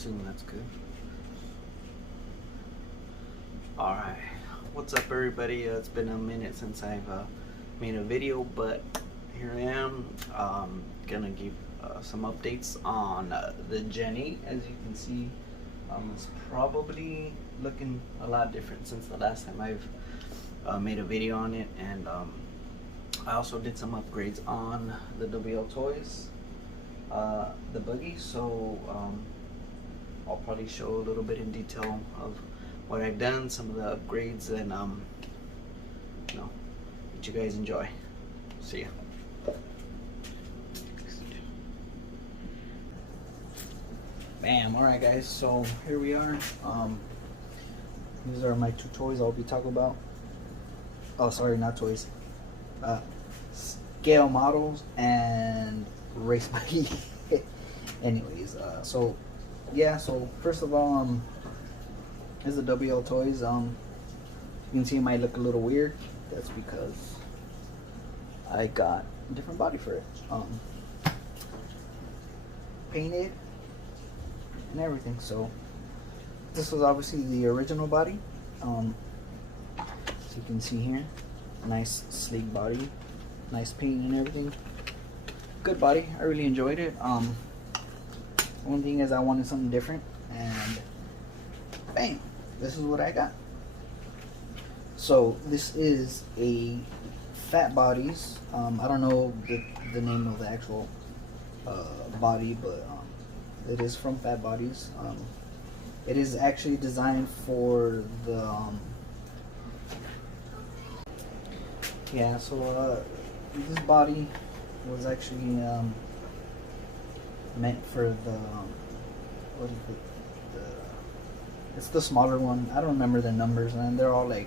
assume that's good. Alright, what's up everybody? It's been a minute since I've made a video, but here I am. Gonna give some updates on the Gen 8. As you can see, it's probably looking a lot different since the last time I've made a video on it, and I also did some upgrades on the wltoys, the buggy, so I'll probably show a little bit in detail of what I've done, some of the upgrades, and let you guys enjoy. See ya. Bam! Alright guys, so here we are. These are my two toys I'll be talking about. Oh, sorry, not toys. Scale models and race buggy. Anyways, so yeah, so first of all, is the wltoys. You can see it might look a little weird. That's because I got a different body for it. Painted and everything. So this was obviously the original body. As you can see here, nice sleek body, nice paint and everything. Good body. I really enjoyed it. One thing is I wanted something different, and bam, this is what I got. So this is a Fat Bodies. I don't know the name of the actual body, but it is from Fat Bodies. It is actually designed for the yeah. So this body was actually meant for the what is it? It's the smaller one. I don't remember the numbers, and they're all like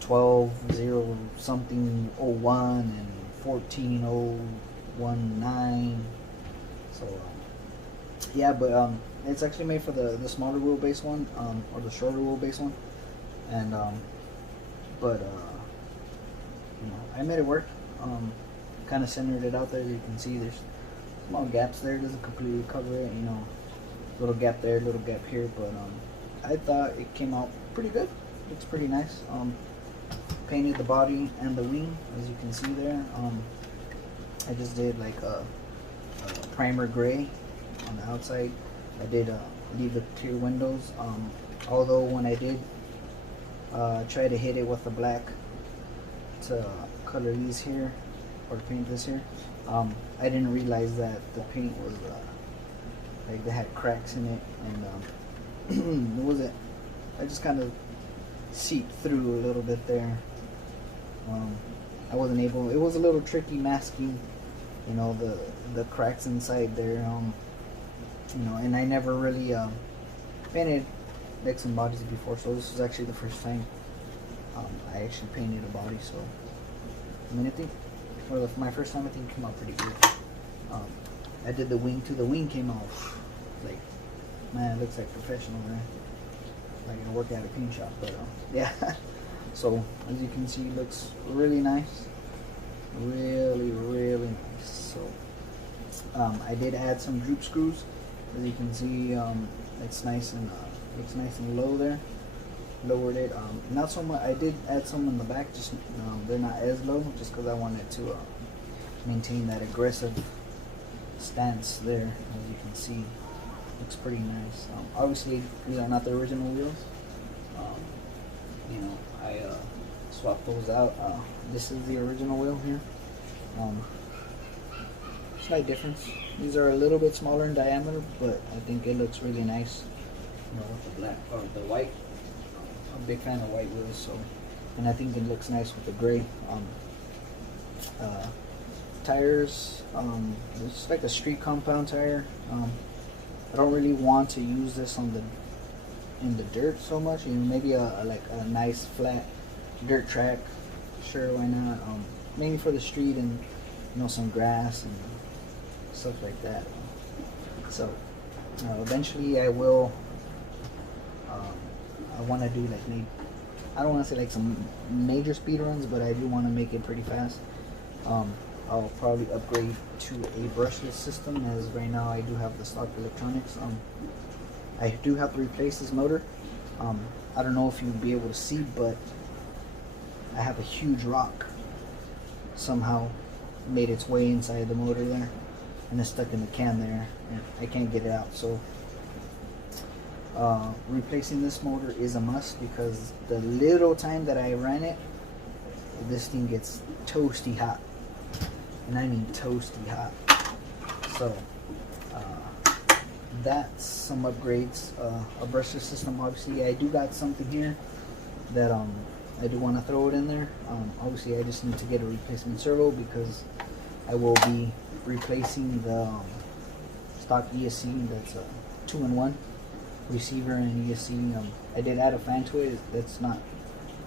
12 0 something 01 and 14 019. So yeah, but it's actually made for the smaller wheelbase one, or the shorter wheelbase one, and but you know, I made it work. Kind of centered it out there. You can see there's small gaps there. It doesn't completely cover it, you know. Little gap there, little gap here, but I thought it came out pretty good. Looks pretty nice. Painted the body and the wing, as you can see there. I just did like a primer gray on the outside. I did leave the clear windows. Although when I did try to hit it with the black to color these here, or paint this here, I didn't realize that the paint was like they had cracks in it, and it wasn't. I just kind of seeped through a little bit there. I wasn't able. It was a little tricky masking, you know, the cracks inside there. You know, and I never really painted legs and bodies before, so this was actually the first time I actually painted a body. So I mean, I think for my first time, I think it came out pretty good. I did the wing too. The wing came out like, man, it looks like professional, right? Like I work at a paint shop, but yeah. So as you can see, it looks really nice, really nice. So I did add some droop screws. As you can see, it's nice and looks nice and low there. Lowered it. Not so much. I did add some in the back. Just they're not as low, just because I wanted to maintain that aggressive stance there. As you can see, looks pretty nice. Obviously, these are not the original wheels. You know, I swapped those out. This is the original wheel here. Slight difference. These are a little bit smaller in diameter, but I think it looks really nice. You know, with the black or the white. I'm a big fan of white wheels, so, and I think it looks nice with the gray. Tires, it's like a street compound tire. I don't really want to use this in the dirt so much. You know, maybe like a nice flat dirt track. Sure, why not? Mainly for the street and, you know, some grass and stuff like that. So eventually I will. I want to do like maybe, I don't want to say like some major speed runs, but I do want to make it pretty fast. I'll probably upgrade to a brushless system, as right now I do have the stock electronics. I do have to replace this motor. I don't know if you'll be able to see, but I have a huge rock somehow made its way inside the motor there, and it's stuck in the can there, and I can't get it out. So replacing this motor is a must, because the little time that I ran it, this thing gets toasty hot, and I mean toasty hot. So that's some upgrades. A brushless system, obviously. I do got something here that I do want to throw it in there. Obviously I just need to get a replacement servo, because I will be replacing the stock ESC. That's a 2-in-1 receiver and ESC. I did add a fan to it. That's not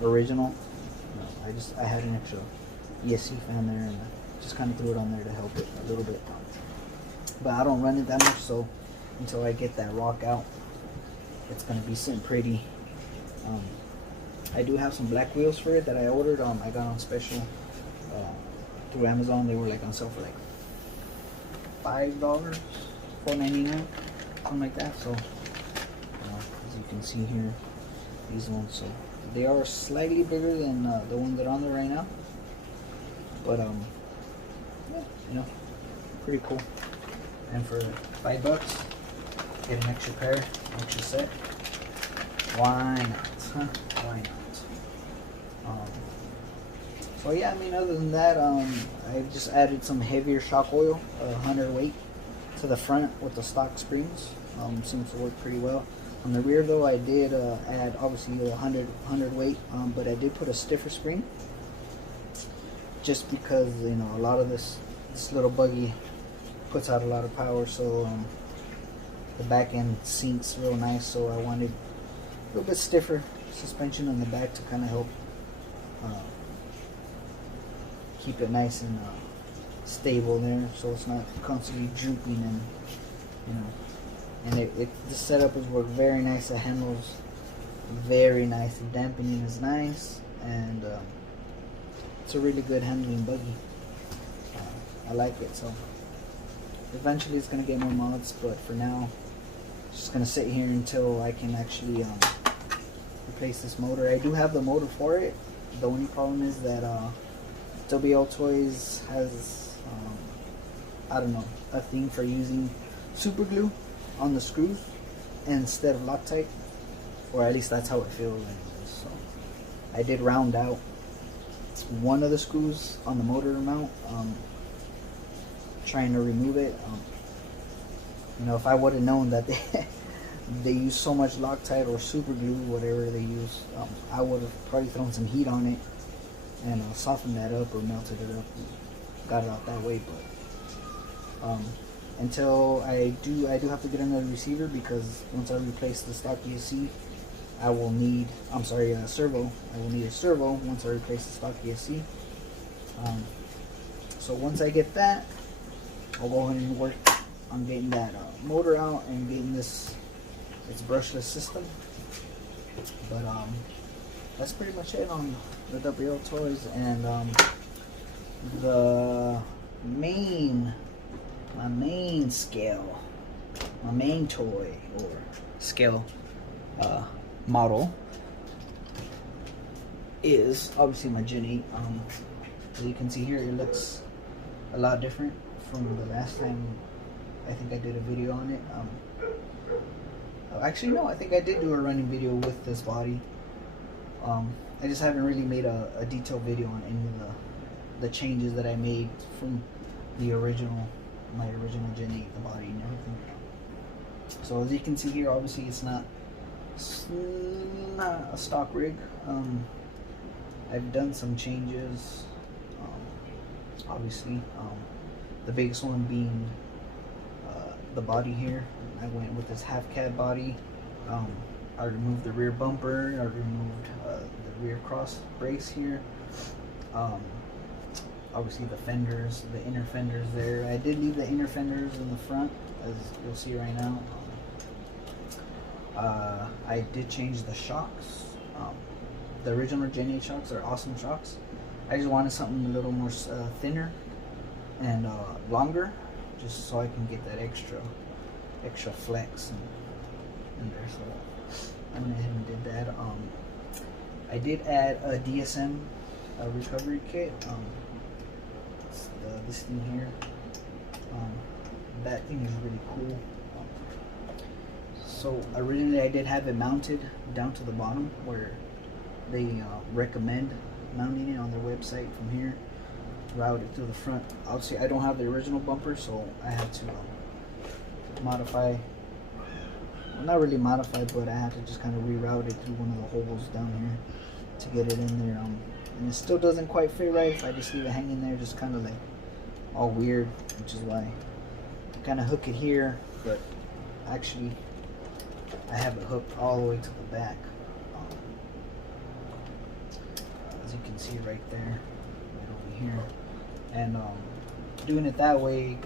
original. No, I had an extra ESC fan there, and I just kind of threw it on there to help it a little bit. But I don't run it that much, so until I get that rock out, it's gonna be sitting pretty. I do have some black wheels for it that I ordered. I got on special through Amazon. They were like on sale for like $5, $4.99, something like that. So as you can see here, these ones, so they are slightly bigger than the ones that are on there right now, but yeah, you know, pretty cool. And for $5, get an extra pair, extra set. Why not? Huh? Why not? So yeah, I mean, other than that, I just added some heavier shock oil, 100 weight, to the front with the stock springs. Seems to work pretty well. On the rear though, I did add obviously 100 weight, but I did put a stiffer spring, just because, you know, a lot of this little buggy puts out a lot of power, so the back end sinks real nice. So I wanted a little bit stiffer suspension on the back to kind of help keep it nice and stable there, so it's not constantly drooping, and you know. And the setup is worked very nice. It handles very nice. The dampening is nice, and it's a really good handling buggy. I like it. So eventually it's gonna get more mods, but for now, it's just gonna sit here until I can actually replace this motor. I do have the motor for it. The only problem is that wltoys has I don't know, a thing for using super glue on the screws instead of Loctite, or at least that's how it feels anyways. So I did round out one of the screws on the motor mount, trying to remove it. You know, if I would have known that they use so much Loctite or super glue, whatever they use, I would have probably thrown some heat on it and softened that up or melted it up and got it out that way. But until I do have to get another receiver, because once I replace the stock ESC, I will need, servo. I will need a servo once I replace the stock ESC. So once I get that, I'll go ahead and work on getting that motor out and getting its brushless system. But that's pretty much it on the wltoys. And my main scale, my main toy or scale model is obviously my Gen 8. As you can see here, it looks a lot different from the last time I think I did a video on it. Actually no, I think I did do a running video with this body. I just haven't really made a detailed video on any of the changes that I made from the original, my original Gen 8, the body and everything. So as you can see here, obviously it's not a stock rig. I've done some changes, obviously. The biggest one being the body here. I went with this half cab body. I removed the rear bumper. I removed the rear cross brace here. Obviously the fenders, the inner fenders there. I did leave the inner fenders in the front, as you'll see right now. I did change the shocks. The original Gen 8 shocks are awesome shocks. I just wanted something a little more thinner and longer, just so I can get that extra flex and in there, so I went ahead and did that. I did add a DSM recovery kit. It's this thing here. That thing is really cool. So originally I did have it mounted down to the bottom where they recommend mounting it on their website. From here, route it through the front. Obviously I don't have the original bumper, so I had to modify. Well, not really modify, but I had to just kind of reroute it through one of the holes down here to get it in there. And it still doesn't quite fit right if I just leave it hanging there, just kind of like all weird, which is why I kind of hook it here, but actually I have it hooked all the way to the back. As you can see right there, right over here. And doing it that way,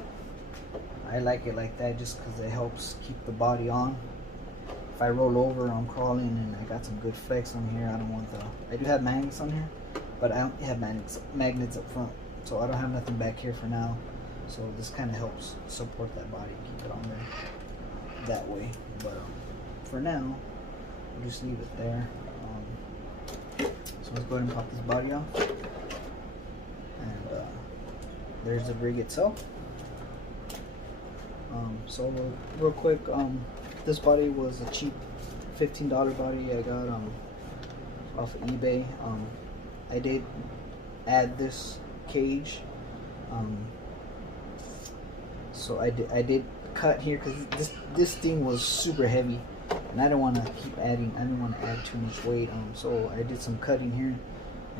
I like it like that just because it helps keep the body on. If I roll over, I'm crawling, and I got some good flex on here. I don't want I do have magnets on here, but I don't have magnets up front, so I don't have nothing back here for now. So this kind of helps support that body, keep it on there that way. But for now, we'll just leave it there. So let's go ahead and pop this body off. And there's the rig itself. So real quick, this body was a cheap $15 body I got off of eBay. I did add this cage. So I did cut here because this thing was super heavy, and I didn't want to keep adding. I didn't want to add too much weight. So I did some cutting here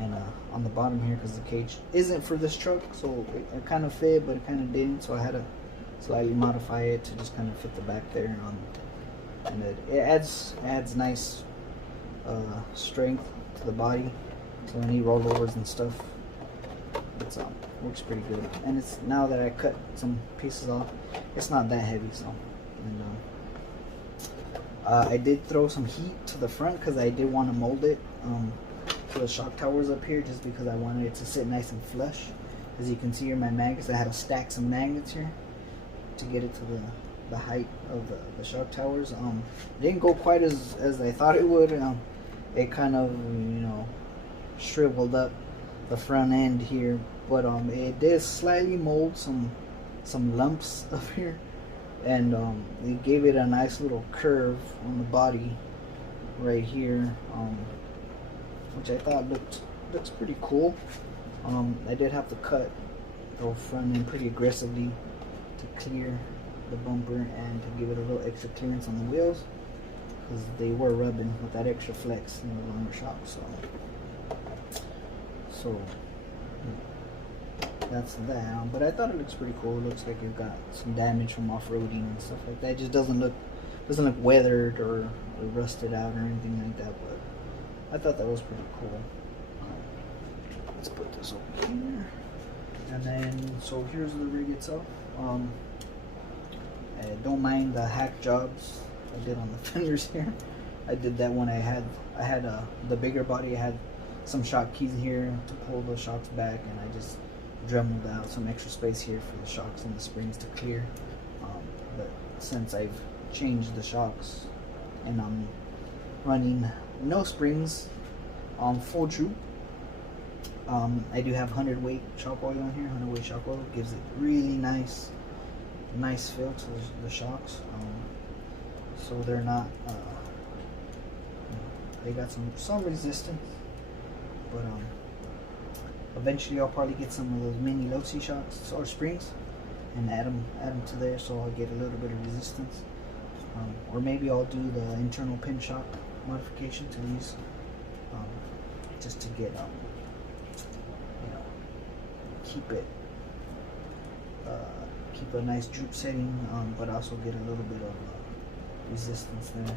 and on the bottom here because the cage isn't for this truck. So it kind of fit, but it kind of didn't. So I had to slightly modify it to just kind of fit the back there, and it adds nice strength to the body. So any rollovers and stuff, it's works pretty good. And it's, now that I cut some pieces off, it's not that heavy. So, and I did throw some heat to the front because I did want to mold it to the shock towers up here, just because I wanted it to sit nice and flush. As you can see here, my magnets, I had to stack some magnets here to get it to the height of the shock towers. It didn't go quite as I thought it would. It kind of, shriveled up the front end here, but it did slightly mold some lumps up here, and it gave it a nice little curve on the body right here, which I thought looks pretty cool. I did have to cut the front end pretty aggressively to clear the bumper and to give it a little extra clearance on the wheels, because they were rubbing with that extra flex in the longer shocks. So that's that. But I thought it looks pretty cool. It looks like it got some damage from off-roading and stuff like that. It just doesn't look weathered or rusted out or anything like that. But I thought that was pretty cool. Let's put this over here. And then, so here's the rig itself. I don't mind the hack jobs I did on the fenders here. I did that when I had the bigger body. I had some shock keys here to pull the shocks back, and I just dremeled out some extra space here for the shocks and the springs to clear. But since I've changed the shocks and I'm running no springs on full Droop, I do have 100 weight shock oil on here. 100 weight shock oil gives it really nice feel to the shocks. So they're not they got some resistance, but eventually I'll probably get some of those mini low-C shocks or springs and add them to there, so I'll get a little bit of resistance. Or maybe I'll do the internal pin shock modification to these, just to get keep a nice droop setting, but also get a little bit of resistance there.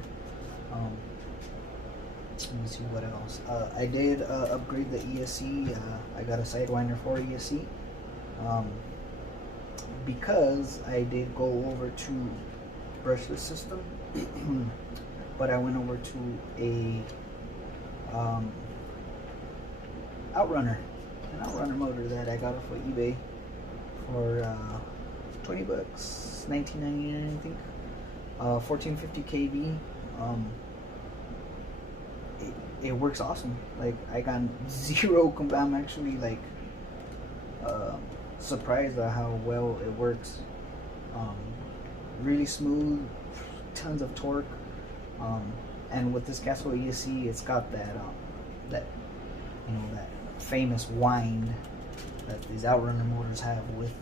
Let me see what else. I did upgrade the ESC. I got a Sidewinder for ESC, because I did go over to brushless system, but I went over to a an outrunner motor that I got off of eBay for $20, $19.99 I think. 1450 kV. It works awesome. Like, I got zero. I'm actually like surprised at how well it works. Really smooth, tons of torque. And with this Castle ESC, it's got that that that famous wind that these Outrunner motors have with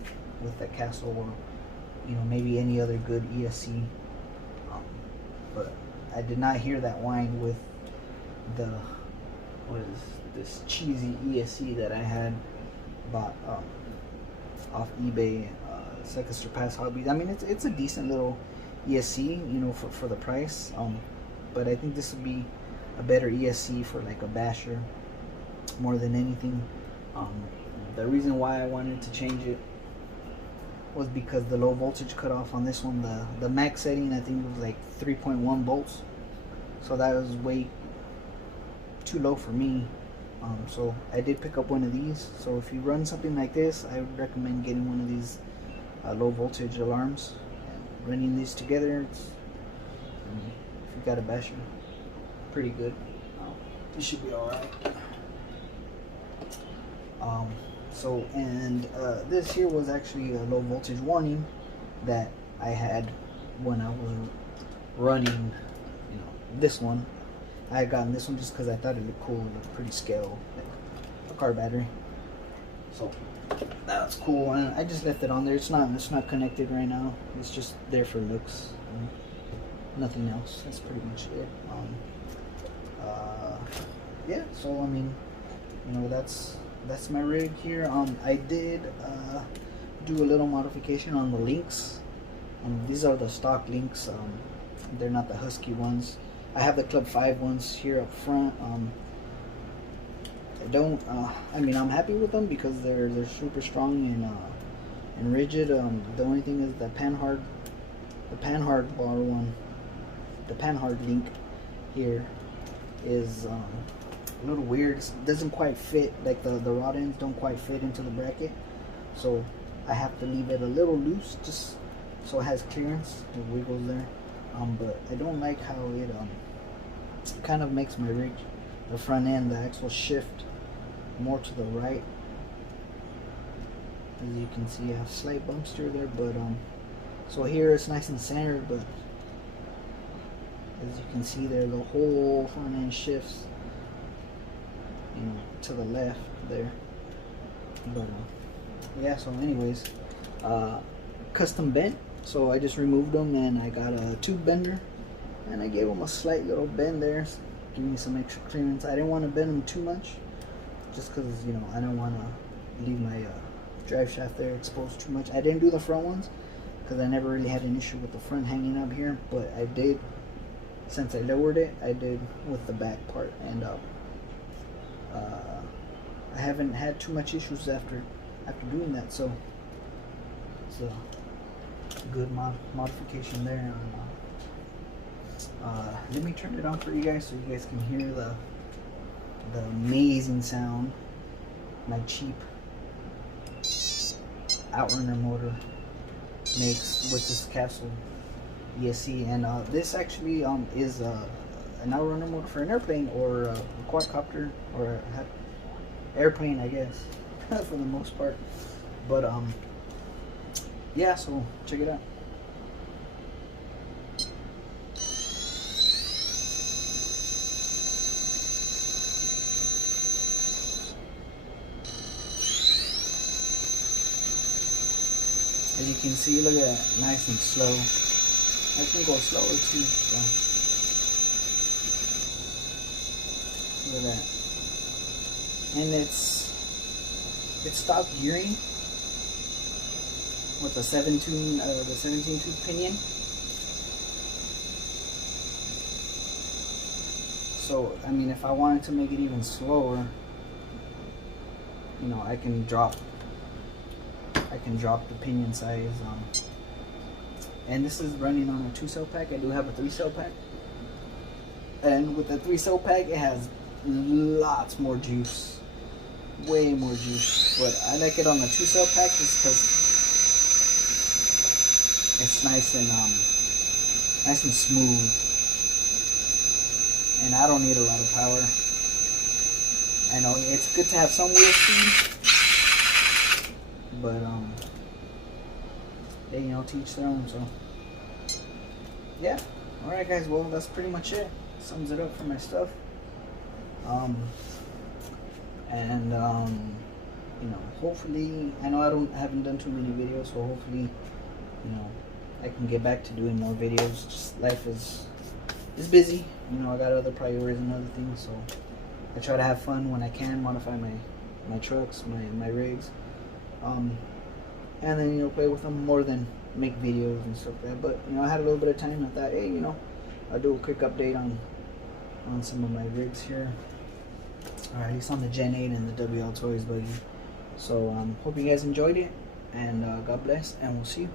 that Castle, or maybe any other good ESC. But I did not hear that wind with the this cheesy ESC that I had bought off eBay. Second Surpass Hobbies. I mean, it's a decent little ESC, for the price. But I think this would be a better ESC for like a basher more than anything. The reason why I wanted to change it was because the low voltage cutoff on this one, the max setting, I think it was like 3.1 volts. So that was way too low for me. So I did pick up one of these. So if you run something like this, I would recommend getting one of these low voltage alarms. And running these together, if you got a basher, pretty good. You should be alright. This here was actually a low voltage warning that I had when I was running, this one. I had gotten this one just because I thought it looked cool. It looked pretty scale, like a car battery. So that's cool, and I just left it on there. It's not connected right now. It's just there for looks, nothing else. That's pretty much it. Yeah. So I mean, that's my rig here. I did do a little modification on the links. These are the stock links. They're not the Husky ones. I have the Club 5 ones here up front. I'm happy with them because they're super strong and rigid. The only thing is the Panhard bar one, the Panhard link here is a little weird. It doesn't quite fit, like the rod ends don't quite fit into the bracket, so I have to leave it a little loose just so it has clearance. It wiggles there. But I don't like how it kind of makes my rig, the front end, the axle shift more to the right. As you can see, I have slight bumps through there, but so here it's nice and centered, but as you can see there, the whole front end shifts, to the left there. But yeah, so anyways, custom bent. So I just removed them and I got a tube bender and I gave them a slight little bend there, give me some extra clearance. I didn't want to bend them too much, just because I don't want to leave my drive shaft there exposed too much. I didn't do the front ones because I never really had an issue with the front hanging up here, but I did, since I lowered it, I did with the back part, and I haven't had too much issues after doing that. So it's a good modification there. Let me turn it on for you guys so you guys can hear the amazing sound my cheap Outrunner motor makes with this Castle ESC. And this actually is an Outrunner motor for an airplane or a quadcopter or an airplane, I guess, for the most part. But yeah, so check it out. As you can see, look at that, nice and slow. I can go slower too, so look at that. And it's stock gearing with the 17 tooth pinion. So I mean, if I wanted to make it even slower, I can drop the pinion size. And this is running on a 2-cell pack. I do have a 3-cell pack, and with the 3-cell pack it has lots more juice, way more juice. But I like it on the 2-cell pack just because it's nice and smooth. and I don't need a lot of power. I know it's good to have some wheel speed, but they, you know, to each their own. So yeah, all right, guys. Well, that's pretty much it. Sums it up for my stuff. You know, hopefully, I know I haven't done too many videos, so hopefully, you know, I can get back to doing more videos. Just life is busy. You know, I got other priorities and other things, so I try to have fun when I can, modify my trucks, my rigs, and then, you know, play with them more than make videos and stuff like that. But, you know, I had a little bit of time. I thought, hey, you know, I'll do a quick update on some of my rigs here, or at least on the Gen8 and the wltoys buggy. So hope you guys enjoyed it, and God bless, and we'll see you.